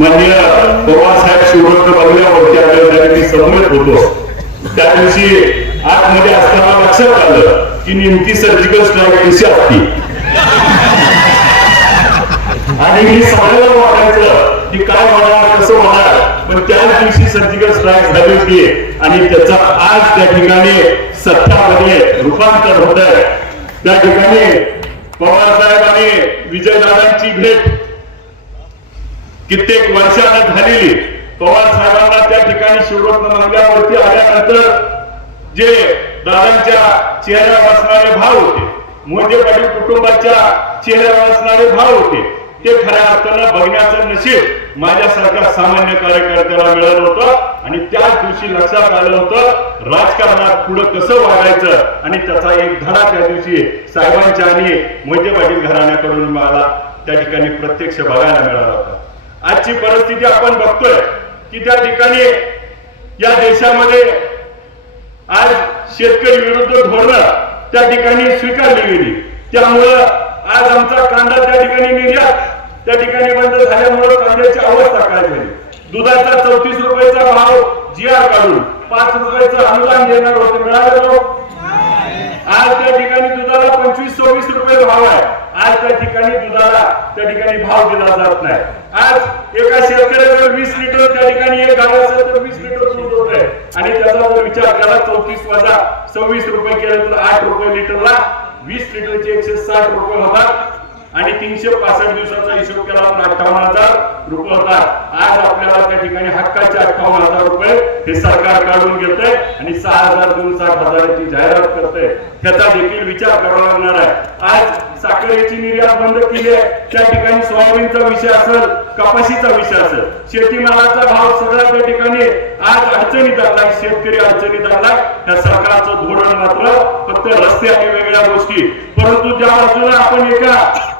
मान्य पवारसाहेब शिवभक्त बंगल्यावरती आल्यावर मी होतो. त्या दिवशी आतमध्ये असताना लक्षात आलं की नेमकी सर्जिकल स्ट्राईक कशी असती. आणि मी सगळ्याला वाटायचं की काय होणार कसं होणार. पण त्याच दिवशी सर्जिकल स्ट्राईक झाली होती आणि त्याचा आज त्या ठिकाणी सत्तामध्ये रूपांतर होत आहे त्या ठिकाणी पवार साहेब आणि विजयदादांची भेट कित्येक वर्षानं झालेली पवार साहेबांना त्या ठिकाणी शिवरत्न मंगल्यावरती आल्यानंतर जे दादांच्या चेहऱ्यावर असणारे भाव होते मोजे पाटील कुटुंबाच्या चेहऱ्यावर असणारे भाव होते ते खऱ्या अर्थानं बघण्याचं नशीब माझ्यासारख्या सामान्य कार्यकर्त्याला मिळालं होतं आणि त्याच दिवशी लक्षात आलं होतं राजकारणात पुढं कसं वागायचं आणि त्याचा एक धडा त्या दिवशी साहेबांच्या आणि मोहिते पाटील घराण्याकडून मला त्या ठिकाणी प्रत्यक्ष बघायला मिळाला होता. आजची परिस्थिती आपण बघतोय की त्या ठिकाणी या देशामध्ये आज शेतकरी विरुद्ध धोरणं त्या ठिकाणी स्वीकारली गेली त्यामुळं आज आमचा कांदा त्या ठिकाणी निर्यात त्या ठिकाणी बंद झाल्यामुळं कांद्याची अवस्था काय झाली? दुधाचा चौतीस रुपयाचा भाव जी आर काढून पाच रुपयाचं अनुदान देणार होते. मिळालं तो आज त्या ठिकाणी दुधाला पंचवीस सव्वीस रुपये भाव आहे. आज त्या ठिकाणी दुधाला त्या ठिकाणी भाव दिला जात नाही. आज एका शेतकऱ्याकडे वीस लिटर त्या ठिकाणी एक गाव असेल तर वीस लिटर दूध होत आहे आणि त्याचा जर विचार केला चौतीस वजा सव्वीस रुपये केलं तर आठ रुपये लिटरला वीस लिटरचे एकशे साठ रुपये होतात. आणि तीनशे पासष्ट दिवसाचा हिशोब केला तर अठ्ठावन्न हजार रुपये होतात. आज आपल्याला त्या ठिकाणी हक्काचे अठ्ठावन्न हजार रुपये हे सरकार काढून घेतंय आणि सहा हजार दोन साठ हजाराची जाहिरात करते त्याचा देखील विचार करावा लागणार आहे. आज साखरेची निर्यात बंद केली आहे. त्या ठिकाणी सोयाबीनचा विषय असेल कपाशीचा विषय असेल. शेतीमालाचा भाव सगळा त्या ठिकाणी आज अडचणीत आला शेतकरी अडचणीत आला त्या सरकारचं धोरण मात्र फक्त रस्ते आणि वेगळ्या गोष्टी. परंतु त्या बाजूला आपण एका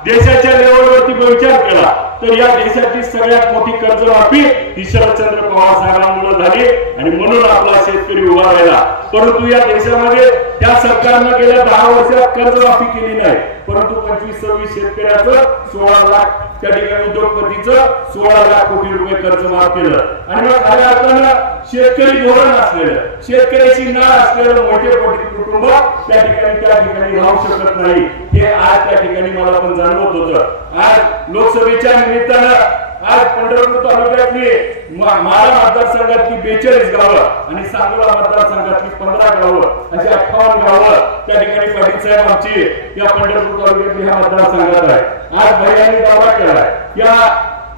देशाच्या लेवलवरती विचार केला. तर या देशाची सगळ्यात मोठी कर्जमाफी ही शरदचंद्र पवार साहेबांमुळे झाली आणि म्हणून आपला शेतकरी उभा राहिला. परंतु या देशामध्ये त्या सरकारनं गेल्या दहा वर्षात कर्जमाफी केली नाही. परंतु पंचवीस सव्वीस शेतकऱ्याचं सोळा लाख त्या ठिकाणी उद्योगपतीचं सोळा लाख कोटी रुपये कर्ज माफ केलं. आणि मग खऱ्या अर्थानं शेतकरी धोरण असलेलं शेतकऱ्याची नाळ असलेलं मोठे मोठे कुटुंब त्या ठिकाणी त्या ठिकाणी राहू शकत नाही. हे आज त्या ठिकाणी मला पण जाणवत होतं. आज लोकसभेच्या निमित्तानं आज पंढरपूर तालुक्यातली माळा मतदारसंघातली बेचाळीस गावं आणि सांगोला मतदारसंघातली पंधरा गावं अशी अठ्ठावन्न गावं त्या ठिकाणी पाटील साहेब आमची या पंढरपूर तालुक्यातली ह्या मतदारसंघात आहे. आज भैयानी दावा केलाय. या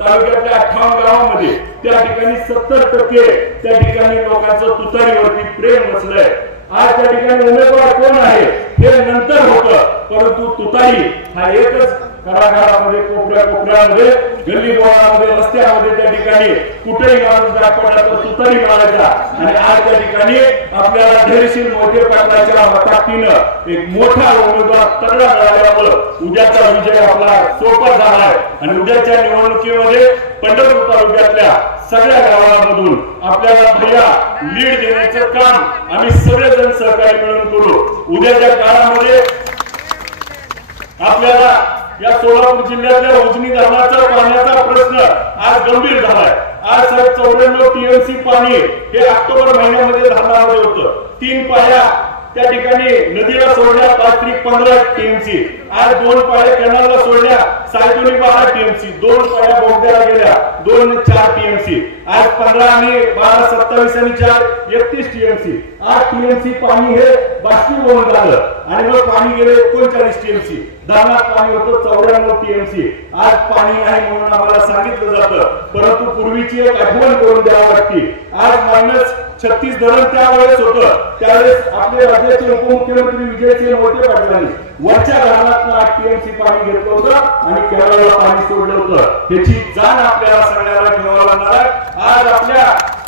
तालुक्यातल्या अठ्ठावन्न गावांमध्ये त्या ठिकाणी सत्तर टक्के त्या ठिकाणी लोकांचं तुतारीवरती प्रेम बसलंय. आज त्या ठिकाणी उमेदवार कोण आहे हे नंतर होतं परंतु तुतारी हा एकच घराघरामध्ये कोपऱ्या कोपऱ्यामध्ये गल्ली बोळामध्ये रस्त्यामध्ये त्या ठिकाणी कुठेही माणूस दाखवला तर मारायचा आणि आज त्या ठिकाणी आपल्याला धैर्यशील मोठे पाटलाच्या ताकदीनं एक मोठा उमेदवार तगडा मिळाल्यामुळं उद्याचा विजय आपला सोपा झाला आहे आणि उद्याच्या निवडणुकीमध्ये पंढरपूर तालुक्यातल्या सगळ्या गावांमधून आपल्याला भैया लीड देण्याचं काम आम्ही सगळेजण सहकारी मिळून करू. उद्याच्या काळामध्ये आपल्याला या सोलापूर जिल्ह्यातल्या उजनी धरणाचा पाण्याचा प्रश्न आज गंभीर झालाय. आज साहेब चौऱ्याण्णव टीएमसी पाणी हे ऑक्टोबर महिन्यामध्ये धरणामध्ये होतं. तीन पाया त्या ठिकाणी नदीला सोडल्या पाच त्रिक पंधरा टीएमसी आज दोन पाया कॅनलला सोडल्या साडेदोन्ही बारा टीएमसी दोन पाया बोगद्याला गेल्या दोन चार टीएमसी आज पंधरा आणि बारा सत्तावीस आणि चार एकतीस टीएमसी आठ टीएमसी पाणी हे बाष्पीभवन झालं आणि मग पाणी गेले एकोणचाळीस टीएमसी धरणात पाणी होतं चौऱ्याण्णव टीएमसी आज पाणी नाही म्हणून आम्हाला सांगितलं जातं. परंतु पूर्वीची एक आठवण करून द्यावी लागते. आज मायनस छत्तीस धरण त्यावेळेस होतं. त्यावेळेस आपले राज्याचे उपमुख्यमंत्री विजयसिंह मोठे पाटलांनी वरच्या धरणात आठ टीएमसी पाणी घेतलं होतं आणि केरळला पाणी सोडलं होतं. त्याची जाण आपल्याला सगळ्याला ठेवावं लागणार आहे. आज आपल्या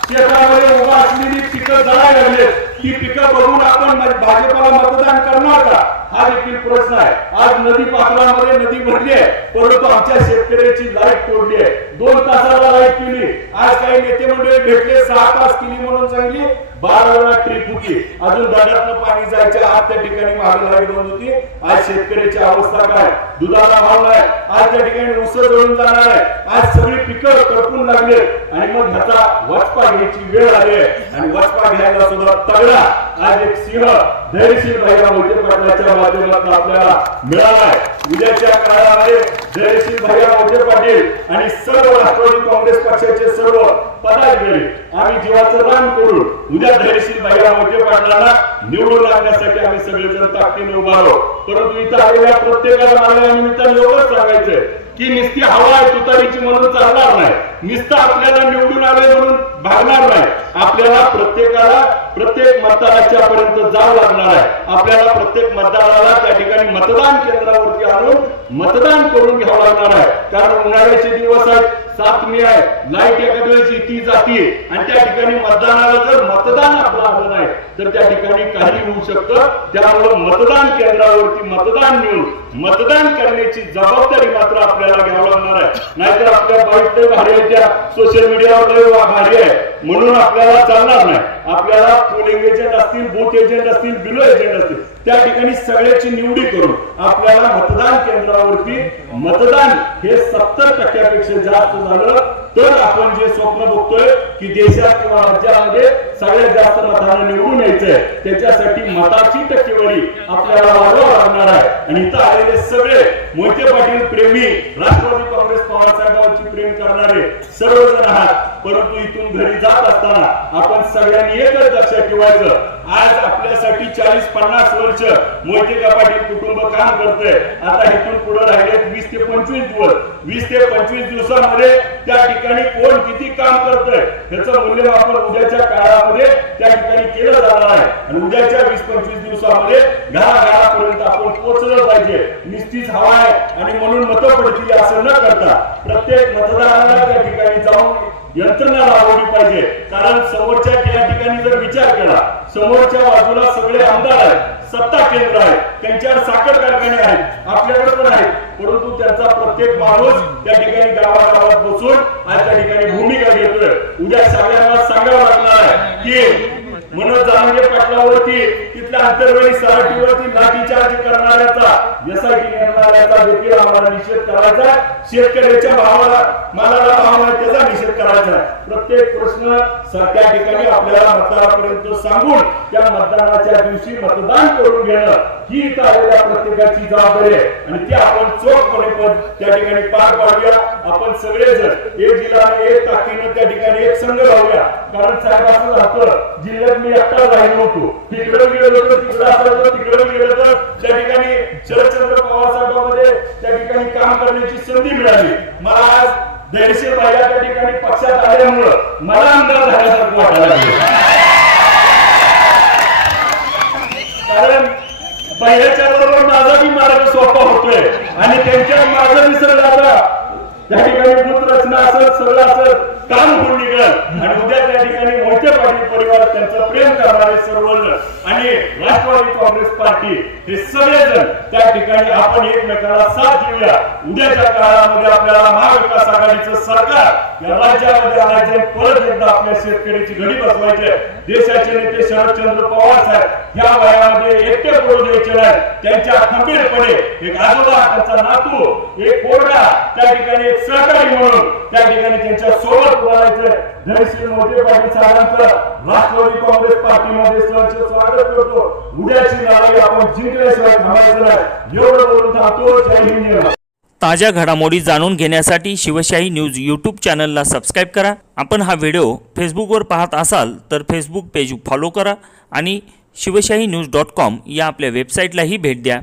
शेतामध्ये उभा असलेली पिकं जळायला लागलेत. ती पिकं बघून आपण म- भाजपाला मतदान करणार का? हा देखील प्रश्न आहे. आज नदी पात्रामध्ये नदी भरली आहे. परंतु आमच्या शेतकऱ्याची लाइट तोडली आहे. दोन तासाला लाइट केली आज काही नेते मंडळी भेटले सहा तास केली म्हणून सांगली. बारा वेळा ट्रीप होती. अजून दगडातनं पाणी जायच्या आज त्या ठिकाणी महागाई बंद होती. आज शेतकऱ्याची अवस्था काय? दुधाला भाव नाही. आज त्या ठिकाणी ऊस जळून जाणार आहे. आज सगळी पिकं करपून लागले आणि मग ह्याचा वचपा घ्यायची वेळ आली आहे. आणि वचपा घ्यायला सुद्धा तगडा. आज एक सिंह धैर्यशील भैया मोठे पाटलाच्या माध्यमातून आपल्याला मिळाला आहे उद्याच्या काळामध्ये धैर्यशील भैया मोठे पाटील आणि सर्व राष्ट्रवादी काँग्रेस पक्षाचे सर्व पदाधिकारी आम्ही जीवाचं दान करून उद्या धैर्यशील भैया मोठे पाटलांना निवडून आणण्यासाठी आम्ही सगळेजण ताकदीने उभा आहोत. परंतु इथं आलेल्या प्रत्येकाला आलेल्या निमित्ताने एवढंच सांगायचंय की नुसती हवा आहे तुतारीची म्हणून चालणार नाही. नुसतं आपल्याला निवडून आले म्हणून भागणार नाही. आपल्याला प्रत्येकाला प्रत्येक मतदाराच्या पर्यंत जावं लागणार आहे. आपल्याला प्रत्येक मतदाराला त्या ठिकाणी मतदान केंद्रावरती आणून मतदान करून घ्यावं लागणार आहे. कारण उन्हाळ्याचे दिवस आहेत सात मे आहे लाइट एखाद्या वेळेस येते जाते आणि त्या ठिकाणी मतदानाला जर मतदान आपलं आलं नाही तर त्या ठिकाणी काही होऊ शकतं. त्यामुळं मतदान केंद्रावरती मतदान मिळून मतदान करण्याची जबाबदारी मात्र आपल्याला घ्यावं लागणार आहे. नाहीतर आपल्या बाईट भारी आहे त्या. सोशल मीडियावर भारी आहे. म्हणून आपल्याला चालणार नाही. आपल्याला फुल एजंट असतील बूथ एजंट असतील बिलो एजंट असतील त्या ठिकाणी सगळ्याची निवडी करून आपल्याला मतदान केंद्रावरती मतदान हे सत्तर टक्क्यापेक्षा जास्त झालं तर आपण जे स्वप्न बघतोय की देशात किंवा राज्यामध्ये सगळ्यात जास्त मतांना निवडून यायचंय. त्याच्यासाठी मताची टक्केवारी आपल्याला वाढवावं लागणार आहे. आणि इथं आलेले सगळे मोहिते पाटील प्रेमी राष्ट्रवादी काँग्रेस पवार साहेबांची प्रेम करणारे सर्वजण आहात. परंतु इथून घरी जात असताना आपण सगळ्यांनी एकच लक्षात ठेवायचं. आज आपल्यासाठी चाळीस पन्नास वर्ष मोहिते का पाटील कुटुंब काम करतंय. आता इथून पुढे राहिले वीस ते पंचवीस दिवस. वीस ते पंचवीस दिवसामध्ये त्या ठिकाणी कोण किती काम करतंय ह्याचं मूल्यमापन उद्याच्या काळामध्ये त्या ठिकाणी केलं जाणार आहे. आणि उद्याच्या वीस पंचवीस दिवसामध्ये घराघरापर्यंत आपण पोहोचलं पाहिजे. निश्चित हवा आहे आणि म्हणून मतं पडतील असं न करता प्रत्येक मतदाराला त्या ठिकाणी जाऊन यंत्रणा राबवली पाहिजे. कारण समोरच्या त्या ठिकाणी जर विचार केला समोरच्या बाजूला सगळे आमदार आहेत सत्ता केंद्र आहे त्यांच्यावर साखर कारखाने आहेत आपल्याकडे पण आहेत. परंतु त्यांचा प्रत्येक माणूस त्या ठिकाणी गावागावात बसून आज त्या ठिकाणी भूमिका घेतोय. उद्या सगळ्यांना सांगावं लागणार आहे की मनोज जानांगे पाटलावरती तिथल्या आंतरवेळी सराठीवरती लाठीचार्ज करणाऱ्याचा एसआयटी करणाऱ्याचा देखील आम्हाला निषेध करायचा शेतकऱ्याच्या भावाला मालाला भाव नाही त्याचा निषेध करायचा प्रत्येक प्रश्न त्या ठिकाणी आपल्याला मतदारापर्यंत सांगून त्या मतदानाच्या दिवशी मतदान करून घेणं ही इथं आलेल्या प्रत्येकाची जबाबदारी आहे. आणि ती आपण चोखपणे पण त्या ठिकाणी पार पाडूया. आपण सगळेजण एक जिल्हा एक ताकदीनं त्या ठिकाणी एक संघ राहूया. कारण साहेब असं राहतं जिल्ह्यात मी एकटा राहिलो होतो. तिकडे गेलो होतो तिकडे असं तिकडे गेलो तर त्या ठिकाणी शरदचंद्र पवारसाहेबांमध्ये त्या ठिकाणी काम करण्याची संधी मिळाली. मला आज धैर्यशील बाया त्या ठिकाणी पक्षात आल्यामुळं मला आमदार झाल्यासारखं वाटायला लागलं. कारण पहिल्याच्या बरोबर माझा बी मार्ग सोपा होतोय. आणि त्यांच्या माझं विसरलं आता त्या ठिकाणी बूथ रचना असत सगळं असत काम होऊन निघेल. आणि उद्या त्या ठिकाणी मोठे पाटील परिवार त्यांचं प्रेम करणारे सर्वजण आणि राष्ट्रवादी काँग्रेस पार्टी हे सगळेजण त्या ठिकाणी आपण एकमेकाला साथ देऊया. उद्याच्या काळामध्ये आपल्याला महाविकास आघाडीचं सरकार या राज्यामध्ये आणायचे परत एकदा आपल्या शेतकऱ्याची घडी बसवायचे देशाचे नेते शरदचंद्र पवार साहेब या वयामध्ये एकटे पडू द्यायचे नाही त्यांच्या खंबीरपणे एक आजोबा त्यांचा नातू एक पोरगा त्या ठिकाणी एक सहकारी म्हणून त्या ठिकाणी त्यांच्यासोबत बोलायचं श्री मोदी पाटील साहेबांचं राष्ट्रवादी काँग्रेस पार्टीमध्ये सहर्ष स्वागत करतो. उद्याची लढाई आपण जिंकल्याशिवाय थांबायचं नाही. एवढं बोलून थांबतो. जय हिंद ताज्या घडामोडी जाणून घेण्यासाठी शिवशाही न्यूज यूट्यूब चॅनलला सबस्क्राईब करा. आपण हा व्हिडिओ फेसबुकवर पाहत असाल तर फेसबुक पेज फॉलो करा आणि शिवशाही न्यूज डॉट कॉम या आपल्या वेबसाईटलाही भेट द्या.